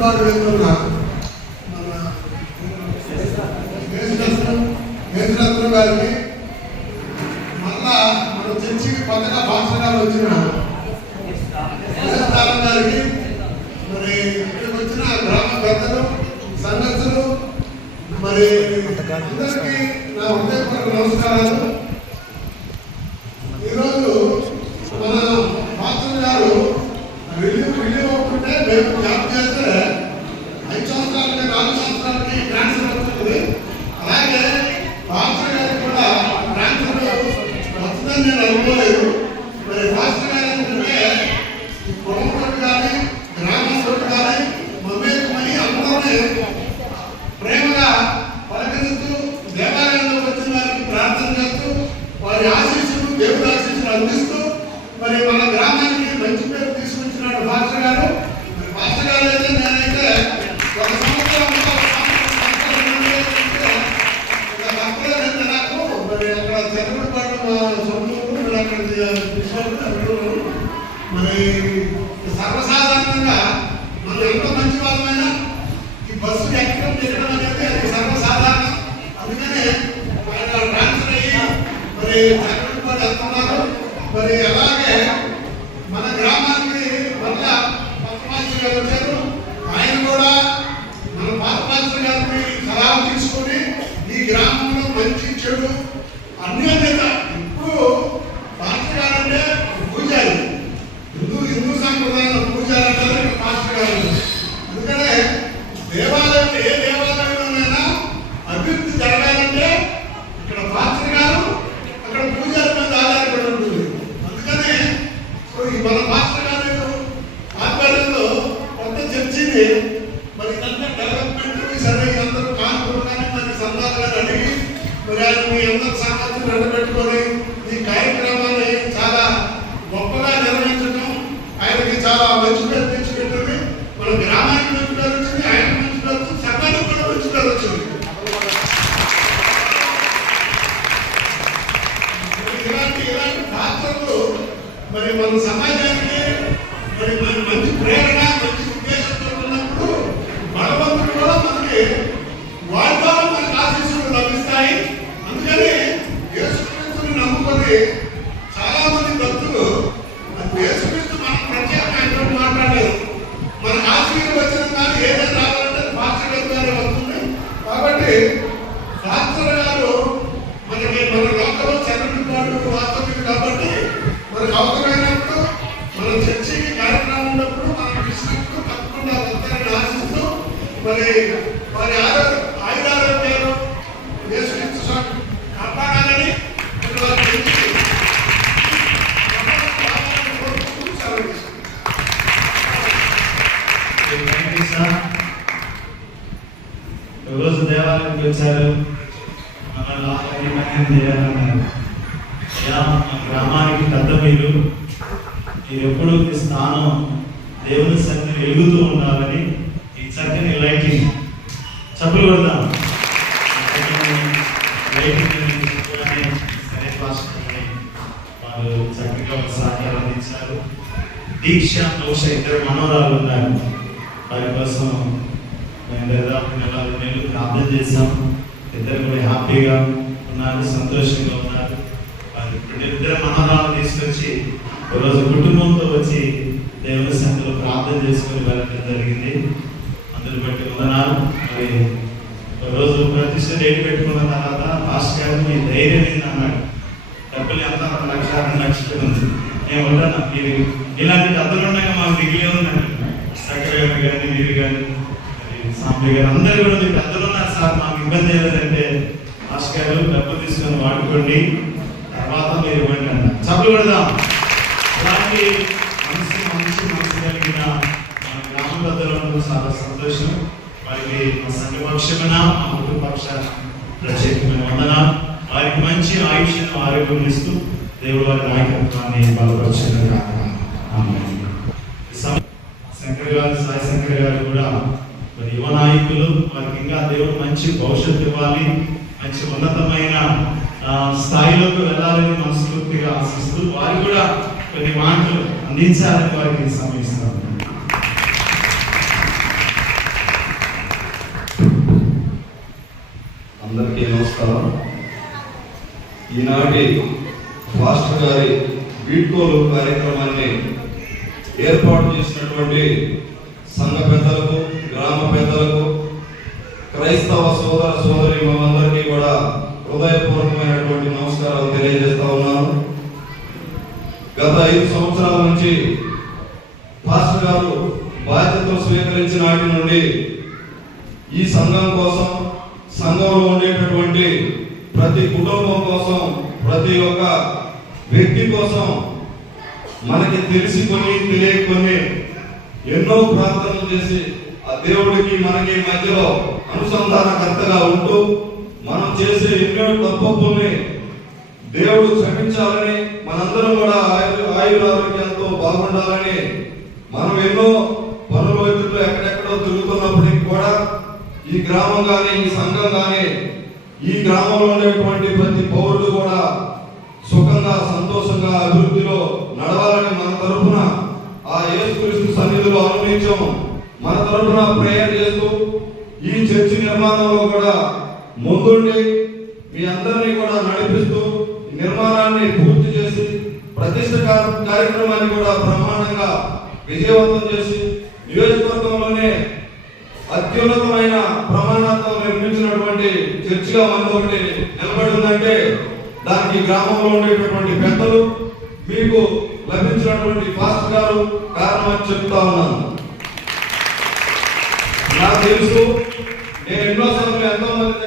చంద్రబాబు వెళ్తున్న మన దేశరత్నం దేశరత్నం గారికి మళ్ళా మన చర్చికి కొత్తగా భాషగారు వచ్చిన. గారికి మరి ఇక్కడికి వచ్చిన గ్రామ పెద్దలు సంఘస్థులు మరి అందరికీ నా హృదయపూర్వక నమస్కారాలు. Gracias. నిలబెట్టుకొని ఈ కార్యక్రమాన్ని చాలా గొప్పగా నిర్వహించడం ఆయనకి చాలా మంచి పేరు తెచ్చిపెట్టింది మన గ్రామానికి మంచి పేరు వచ్చింది ఆయన మంచి పేరు వచ్చింది సంఘానికి కూడా మంచి పేరు వచ్చింది. ఇలాంటి ఇలాంటి పాత్రలు మరి మన సమాజానికి మరి మన మంచి ప్రేరణ మంచి ఉద్దేశంతో ఉన్నప్పుడు భగవంతుడు కూడా మనకి వారి ద్వారా మనకి ఆశీస్సులు లభిస్తాయి అందుకని యేసుక్రీస్తుని నమ్ముకొని చాలా మంది భక్తులు అది యేసుక్రీస్తు మనం ప్రత్యేకంగా మాట్లాడారు మనకు ఆశీర్వచనం కానీ ఏదైనా రావాలంటే పాస్టర్ గారి ద్వారా వస్తుంది కాబట్టి పాస్టర్ గారు మనకి మన లోకంలో చంద్రుడిపాటు వాస్తవిక కాబట్టి మనకు అవసరమైనప్పుడు మన చర్చికి కార్యక్రమం ఉన్నప్పుడు మనం ఇచ్చినప్పుడు తప్పకుండా వస్తారని ఆశిస్తూ మరి వారి ఆరోగ్య ఆయురారోగ్యాలు యేసుక్రీస్తు స్వామి కాపాడాలని మరి వారి నుంచి కోరుకుంటూ సెలవు తీసుకుంటాను. థ్యాంక్ యూ సార్ ఈరోజు దేవాలయానికి వచ్చారు మనల్ని ఆరోగ్యమైన చేయాలన్నారు అయ్యా మా గ్రామానికి పెద్ద మీరు మీరు ఎప్పుడూ స్థానం దేవుని సన్నిధి వెలుగుతూ ఉండాలని చక్కని లైటింగ్. చప్పులు కొడదాం లైటింగ్ వాళ్ళు చక్కగా సహకారం అందించారు. దీక్ష బహుశ ఇద్దరు మనోరాలు ఉన్నారు. వారి కోసం మేము దాదాపు నెల నెలలు ప్రార్థన చేశాం. ఇద్దరు కూడా హ్యాపీగా ఉన్నారు సంతోషంగా ఉన్నారు. వారి ఇద్దరు మనోరాలు తీసుకొచ్చి ఈరోజు కుటుంబంతో వచ్చి దేవుని సంఘంలో ప్రార్థన చేసుకుని వెళ్ళడం జరిగింది. అందుని బట్టి వందనాలు. మరి రోజు ప్రతిష్ట డేట్ పెట్టుకున్న తర్వాత పాస్ట్ గారు మీ ధైర్యం ఏంది అన్నాడు. డబ్బులు ఎంత? లక్ష రెండు లక్షలు ఉంది. నేను ఉంటాను మీరు ఇలాంటి డబ్బులు ఉండగా మాకు మిగిలి ఉందండి. సకరగారు కానీ మీరు కానీ సాంబి గారు అందరూ కూడా మీకు పెద్దలు ఉన్నారు సార్. మాకు ఇబ్బంది ఏదంటే మాస్టర్ గారు డబ్బులు తీసుకొని వాడుకోండి. తర్వాత మీరు ఇవ్వండి అన్న చప్పులు కొడదాం. అలాంటి గ్రామ చాలా సంతోషం. వారికి మా సంఘ పక్షమున మా కుటుంబ పక్షాన ప్రత్యేకమైన వందన. వారికి మంచి ఆయుష్ను ఆరోగ్యం ఇస్తూ దేవుడు వారి నాయకత్వాన్ని బలపరిచిన శంకర్ గారు సాయి శంకర్ గారు కూడా మరి యువ నాయకులు వారికి ఇంకా దేవుడు మంచి భవిష్యత్తు ఇవ్వాలి. మంచి ఉన్నతమైన ఆ, స్థాయిలోకి వెళ్ళాలని మనస్ఫూర్తిగా ఆశిస్తూ వారు కూడా కొన్ని మాటలు అందించాలని వారికి సమయిస్తున్నాను నమస్కారం. ఈనాటి మాస్టర్ గారి వీడ్కోలు కార్యక్రమాన్ని ఏర్పాటు చేసినటువంటి సంఘ పెద్దలకు గ్రామ పెద్దలకు క్రైస్తవ సోదర సోదరి మనందరికీ కూడా హృదయపూర్వకమైనటువంటి నమస్కారాలు తెలియజేస్తా ఉన్నాను. గత ఐదు సంవత్సరాల నుంచి పాస్టర్ గారు బాధ్యతలు స్వీకరించిన నాటి నుండి ఈ సంఘం కోసం సంఘంలో ఉండేటటువంటి ప్రతి కుటుంబం కోసం ప్రతి ఒక్క వ్యక్తి కోసం మనకి తెలిసి కొన్ని ఎన్నో ప్రార్థనలు చేసి ఆ దేవుడికి మనకి మధ్యలో అనుసంధానకర్తగా ఉంటూ మనం చేసే ఎన్నో తప్పుల్ని దేవుడు క్షమించాలని మనందరం కూడా ఆయు ఆయురారోగ్యంతో బాగుండాలని మనం ఎన్నో పనుల ఎక్కడెక్కడో తిరుగుతున్నప్పటికీ కూడా ఈ గ్రామం కానీ ఈ సంఘం కానీ ఈ గ్రామంలో ఉండేటువంటి ప్రతి పౌరుడు కూడా సుఖంగా సంతోషంగా అభివృద్ధిలో నడవాలని మన తరఫున ఆ యేసుక్రీస్తు సన్నిధిలో అనుభవించాము మన తరఫున ప్రేయర్ చేస్తూ ఈ చర్చి నిర్మాణంలో కూడా ముందుండి మీ అందరినీ కూడా నడిపిస్తూ నిర్మాణాన్ని పూర్తి చేసి ప్రతిష్ట కార్యక్రమాన్ని కూడా బ్రహ్మాండంగా విజయవంతం చేసి నియోజకవర్గంలోనే అత్యున్నతమైన ప్రమాణాలతో నిర్మించినటువంటి చర్చిగా మనది ఒకటి నిలబడి ఉందంటే దానికి గ్రామంలో ఉండేటటువంటి పెద్దలు మీకు లభించినటువంటి ఫాస్ట్ గారు కారణం అని చెప్తా ఉన్నాను. నాకు తెలుసు నేను ఎన్నోసార్లు ఎంతో మంది